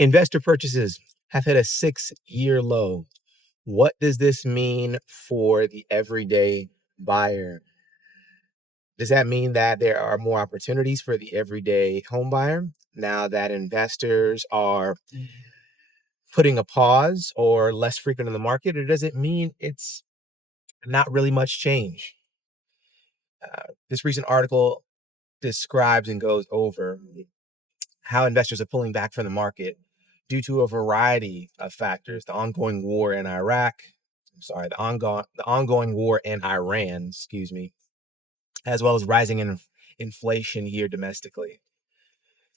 Investor purchases have hit a 6-year low. What does this mean for the everyday buyer? Does that mean that there are more opportunities for the everyday home buyer now that investors are putting a pause or less frequent in the market? Or does it mean it's not really much change? This recent article describes and goes over how investors are pulling back from the market due to a variety of factors: the ongoing war in Iraq, the ongoing war in Iran, as well as rising inflation here domestically.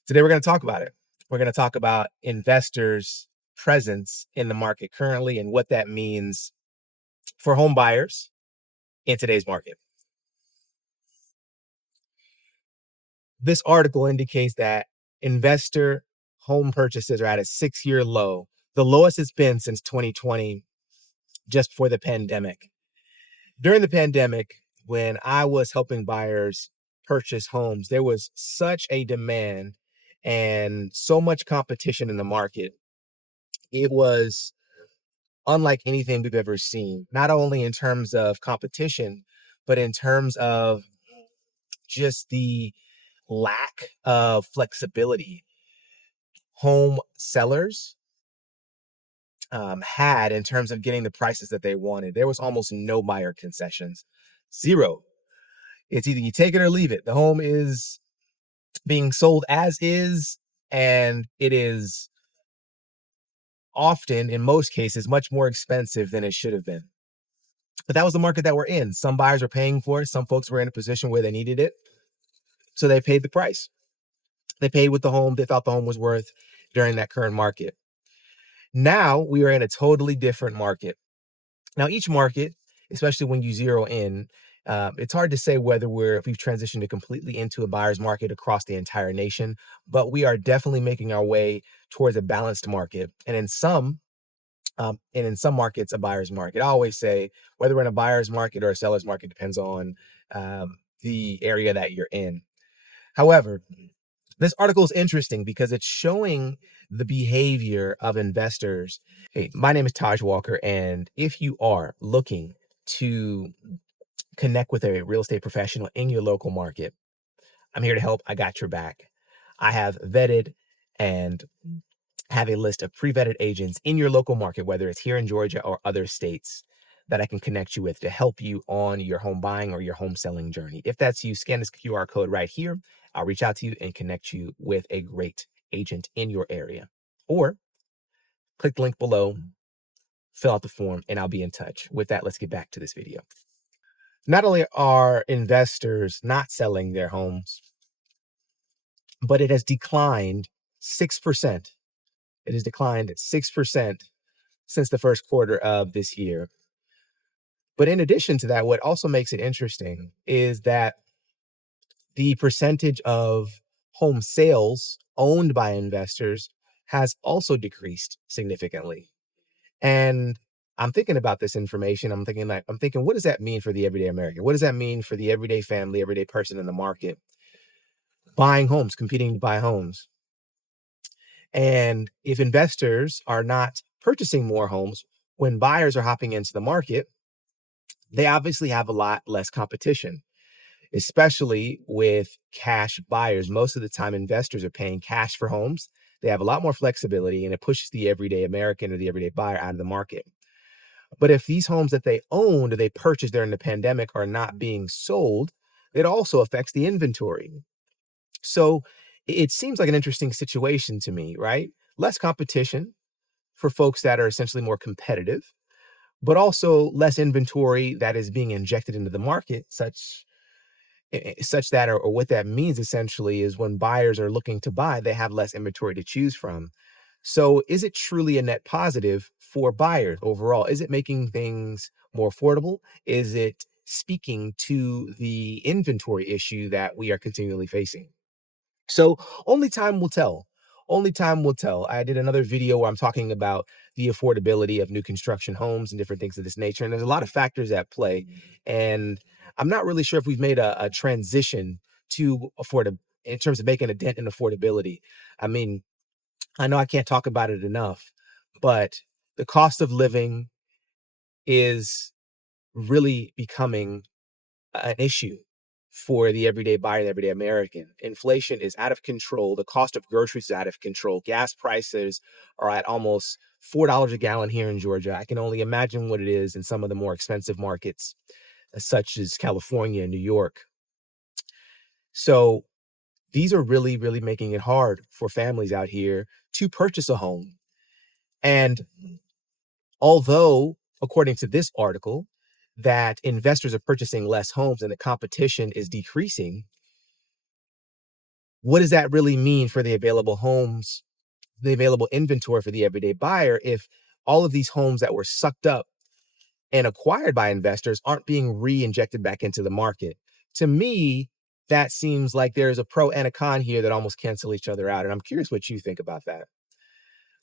Today we're going to talk about it. We're going to talk about investors' presence in the market currently and what that means for home buyers in today's market. This article indicates that investor home purchases are at a 6-year low, the lowest it's been since 2020, just before the pandemic. During the pandemic, when I was helping buyers purchase homes, there was such a demand and so much competition in the market. It was unlike anything we've ever seen, not only in terms of competition, but in terms of just the lack of flexibility home sellers had in terms of getting the prices that they wanted. There was almost no buyer concessions, zero. It's either you take it or leave it. The home is being sold as is, and it is often, in most cases, much more expensive than it should have been. But that was the market that we're in. Some buyers were paying for it. Some folks were in a position where they needed it, so they paid the price. They paid what they thought the home was worth during that current market. Now we are in a totally different market. Now, each market, especially when you zero in, it's hard to say if we've transitioned completely into a buyer's market across the entire nation, but we are definitely making our way towards a balanced market. And in some markets, a buyer's market. I always say whether we're in a buyer's market or a seller's market depends on the area that you're in. However, this article is interesting because it's showing the behavior of investors. Hey, my name is Taj Walker, and if you are looking to connect with a real estate professional in your local market, I'm here to help. I got your back. I have vetted and have a list of pre-vetted agents in your local market, whether it's here in Georgia or other states, that I can connect you with to help you on your home buying or your home selling journey. If that's you, scan this QR code right here. I'll reach out to you and connect you with a great agent in your area. Or click the link below, fill out the form, and I'll be in touch. With that, let's get back to this video. Not only are investors not selling their homes, but it has declined 6%. It has declined 6% since the first quarter of this year. But in addition to that, what also makes it interesting is that the percentage of home sales owned by investors has also decreased significantly. And I'm thinking about this information. I'm thinking, what does that mean for the everyday American? What does that mean for the everyday family, everyday person in the market buying homes, competing to buy homes? And if investors are not purchasing more homes when buyers are hopping into the market, they obviously have a lot less competition, especially with cash buyers. Most of the time, investors are paying cash for homes. They have a lot more flexibility, and it pushes the everyday American or the everyday buyer out of the market. But if these homes that they owned or they purchased during the pandemic are not being sold, it also affects the inventory. So it seems like an interesting situation to me, right? Less competition for folks that are essentially more competitive, but also less inventory that is being injected into the market, such that, or what that means essentially is when buyers are looking to buy, they have less inventory to choose from. So is it truly a net positive for buyers overall? Is it making things more affordable? Is it speaking to the inventory issue that we are continually facing? So only time will tell. Only time will tell. I did another video where I'm talking about the affordability of new construction homes and different things of this nature. And there's a lot of factors at play. And I'm not really sure if we've made a transition to in terms of making a dent in affordability. I mean, I know I can't talk about it enough, but the cost of living is really becoming an issue for the everyday buyer, the everyday American. Inflation is out of control. The cost of groceries is out of control. Gas prices are at almost $4 a gallon here in Georgia. I can only imagine what it is in some of the more expensive markets, such as California and New York. So these are really, really making it hard for families out here to purchase a home. And although, according to this article, that investors are purchasing less homes and the competition is decreasing, what does that really mean for the available homes, the available inventory for the everyday buyer, if all of these homes that were sucked up and acquired by investors aren't being re-injected back into the market? To me, that seems like there's a pro and a con here that almost cancel each other out. And I'm curious what you think about that.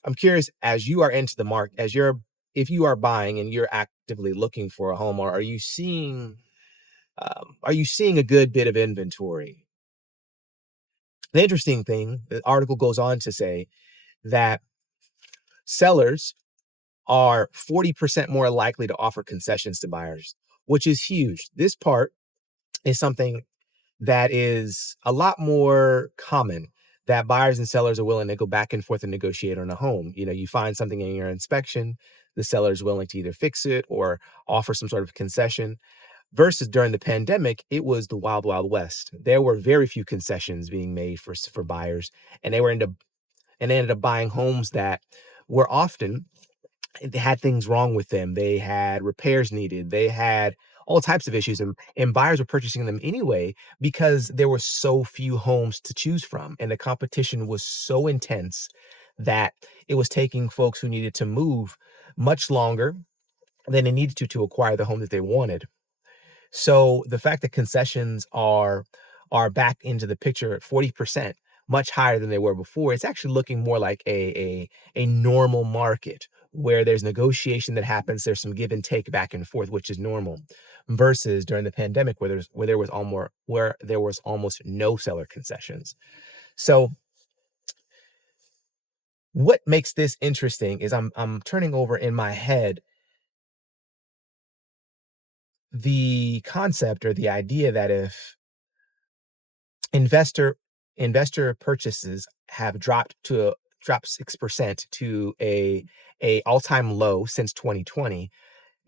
I'm curious, as you are into the market, if you are buying and you're actively looking for a home, or are you seeing a good bit of inventory? The interesting thing, the article goes on to say that sellers are 40% more likely to offer concessions to buyers, which is huge. This part is something that is a lot more common, that buyers and sellers are willing to go back and forth and negotiate on a home. You know, you find something in your inspection, the seller is willing to either fix it or offer some sort of concession. Versus during the pandemic, it was the wild, wild west. There were very few concessions being made for buyers, and they ended up buying homes that were often, they had things wrong with them. They had repairs needed. They had all types of issues, and buyers were purchasing them anyway because there were so few homes to choose from, and the competition was so intense that it was taking folks who needed to move much longer than they needed to acquire the home that they wanted. So the fact that concessions are back into the picture at 40%, much higher than they were before, it's actually looking more like a normal market where there's negotiation that happens, there's some give and take back and forth, which is normal, versus during the pandemic where there was almost no seller concessions. So what makes this interesting is I'm turning over in my head the concept or the idea that if investor investor purchases have dropped 6% to a all-time low since 2020,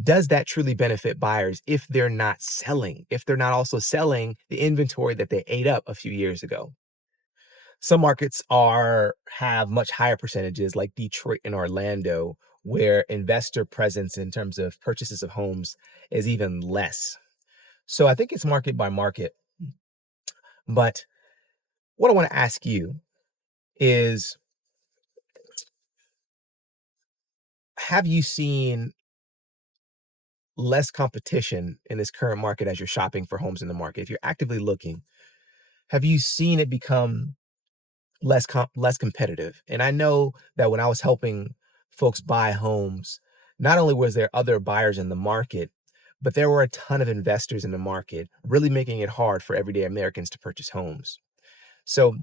does that truly benefit buyers if they're not selling, if they're not also selling the inventory that they ate up a few years ago? Some markets are have much higher percentages, like Detroit and Orlando, where investor presence in terms of purchases of homes is even less. So I think it's market by market. But what I want to ask you is, have you seen less competition in this current market as you're shopping for homes in the market? If you're actively looking, have you seen it become less competitive? And I know that when I was helping folks buy homes, not only was there other buyers in the market, but there were a ton of investors in the market, really making it hard for everyday Americans to purchase homes. So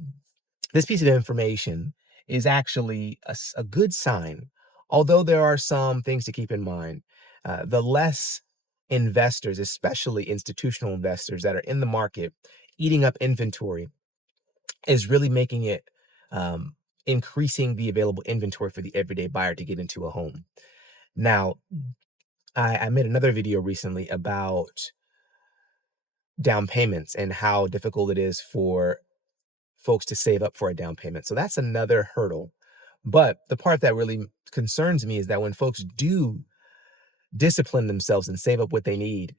this piece of information is actually a good sign, although there are some things to keep in mind. The less investors, especially institutional investors that are in the market, eating up inventory, is really making it increasing the available inventory for the everyday buyer to get into a home. Now, I made another video recently about down payments and how difficult it is for folks to save up for a down payment. So that's another hurdle. But the part that really concerns me is that when folks do discipline themselves and save up what they need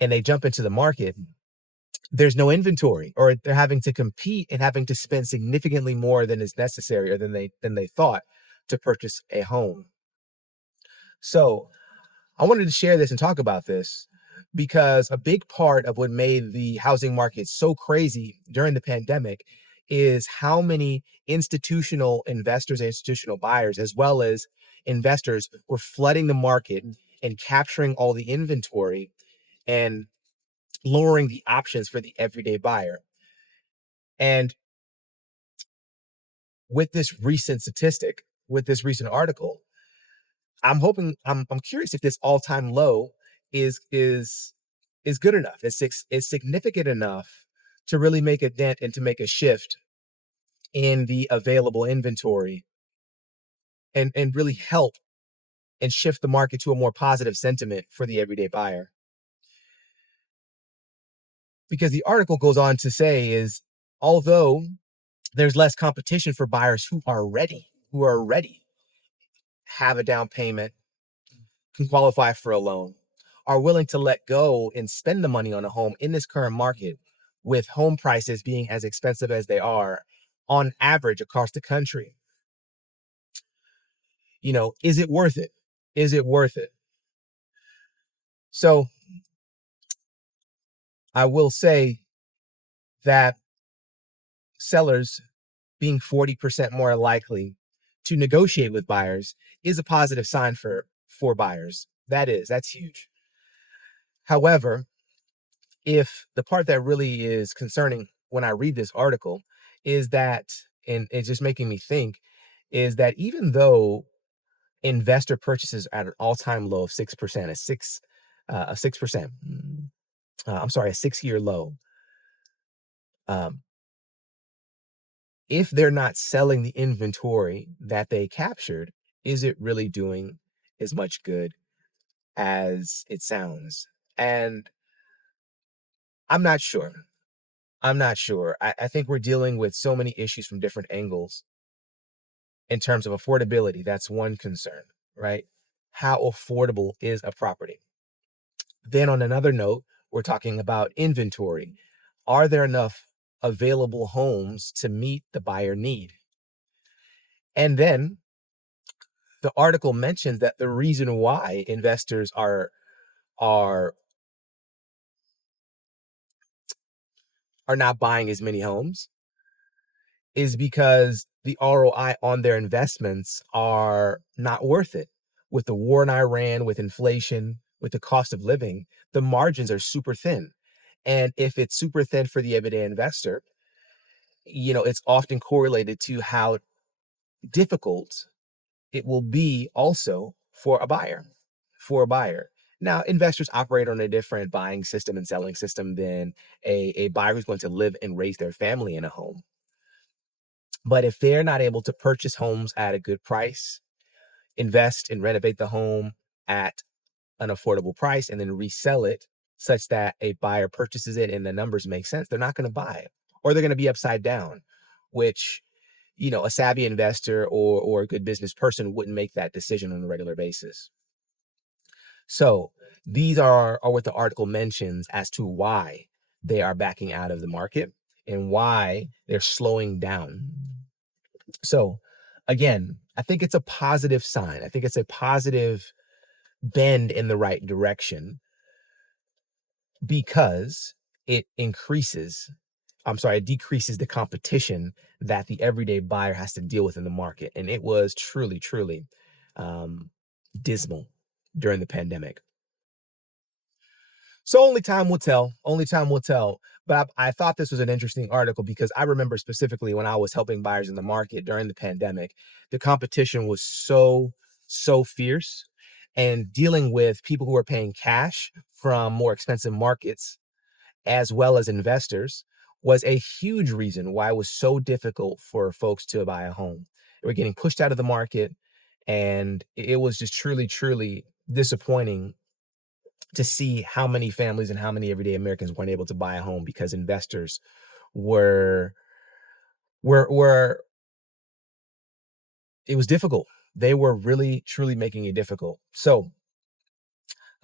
and they jump into the market, there's no inventory, or they're having to compete and having to spend significantly more than is necessary or than they thought to purchase a home. So I wanted to share this and talk about this because a big part of what made the housing market so crazy during the pandemic is how many institutional investors and institutional buyers, as well as investors, were flooding the market and capturing all the inventory and lowering the options for the everyday buyer. And with this recent statistic, with this recent article, I'm curious if this all-time low is good enough. Is significant enough to really make a dent and to make a shift in the available inventory and really help and shift the market to a more positive sentiment for the everyday buyer. Because the article goes on to say is, although there's less competition for buyers who are ready, have a down payment, can qualify for a loan, are willing to let go and spend the money on a home in this current market, with home prices being as expensive as they are on average across the country. Is it worth it? Is it worth it? So I will say that sellers being 40% more likely to negotiate with buyers is a positive sign for buyers. That's huge. However, if the part that really is concerning when I read this article is that, and it's just making me think, is that even though investor purchases at an all-time low of 6%, a 6%, I'm sorry, a 6-year low, if they're not selling the inventory that they captured, is it really doing as much good as it sounds? And I'm not sure. I think we're dealing with so many issues from different angles. In terms of affordability, that's one concern, right? How affordable is a property? Then on another note, we're talking about inventory. Are there enough available homes to meet the buyer need? And then the article mentions that the reason why investors are not buying as many homes is because the ROI on their investments are not worth it. With the war in Iran, with inflation, with the cost of living, the margins are super thin. And if it's super thin for the everyday investor, it's often correlated to how difficult it will be also for a buyer. Now, investors operate on a different buying system and selling system than a buyer who's going to live and raise their family in a home. But if they're not able to purchase homes at a good price, invest and renovate the home at an affordable price, and then resell it such that a buyer purchases it and the numbers make sense, they're not going to buy it, or they're going to be upside down, which, a savvy investor or a good business person wouldn't make that decision on a regular basis. So these are what the article mentions as to why they are backing out of the market and why they're slowing down. So again, I think it's a positive sign. I think it's a positive bend in the right direction because it decreases the competition that the everyday buyer has to deal with in the market. And it was truly, truly dismal during the pandemic. So only time will tell. But I thought this was an interesting article because I remember specifically when I was helping buyers in the market during the pandemic, the competition was so fierce, and dealing with people who were paying cash from more expensive markets as well as investors was a huge reason why it was so difficult for folks to buy a home. They were getting pushed out of the market, and it was just truly, truly disappointing to see how many families and how many everyday Americans weren't able to buy a home because investors were it was difficult. They were really truly making it difficult. So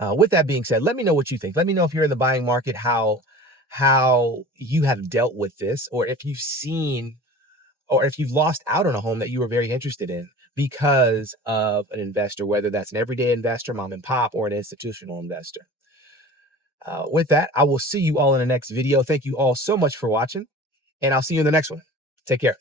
with that being said, let me know what you think. Let me know if you're in the buying market, how you have dealt with this, or if you've seen, or if you've lost out on a home that you were very interested in because of an investor, whether that's an everyday investor, mom and pop, or an institutional investor. With that, I will see you all in the next video. Thank you all so much for watching, and I'll see you in the next one. Take care.